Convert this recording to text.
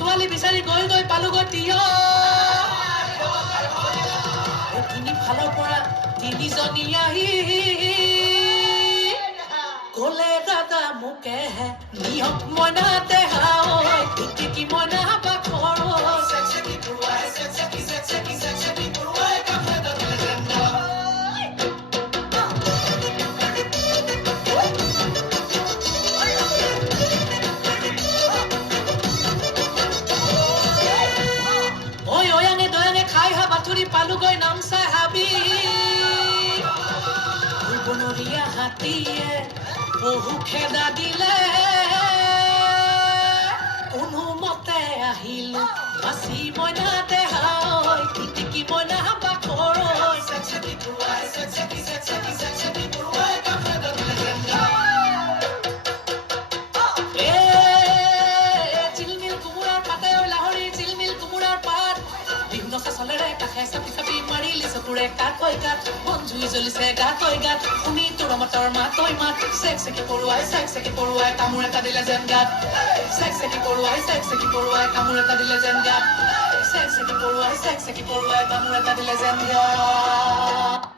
ছোৱালী বিচাৰি গৈ গৈ পালোগৈ তিয় তিনি ফালৰ পৰা তিনিজনী আহি ক'লে দাদা মোকে নিয়ক মইনা দেহা কি মইনা বাখৰ পালুগৈ নামচাই হাবি বনৰীয়া হাতীয়ে বহু খেদা দিলে কোনোমতে আহিলো বাচি মইনা দেহা কি মইনা বাখৰ কুকুৰে কাকৈ গাত বন জুই জ্বলিছে গাকৈ গাত শুনি তোৰ মাতৰ মাতৈ মাত চেক চেকি পৰুৱাই কামোৰ এটা দিলে যেন গাত চেক চেকি পৰুৱাই কামোৰ এটা দিলে যেন গাত চেক চেকি পৰুৱাই কামোৰ এটা দিলে যেন গাত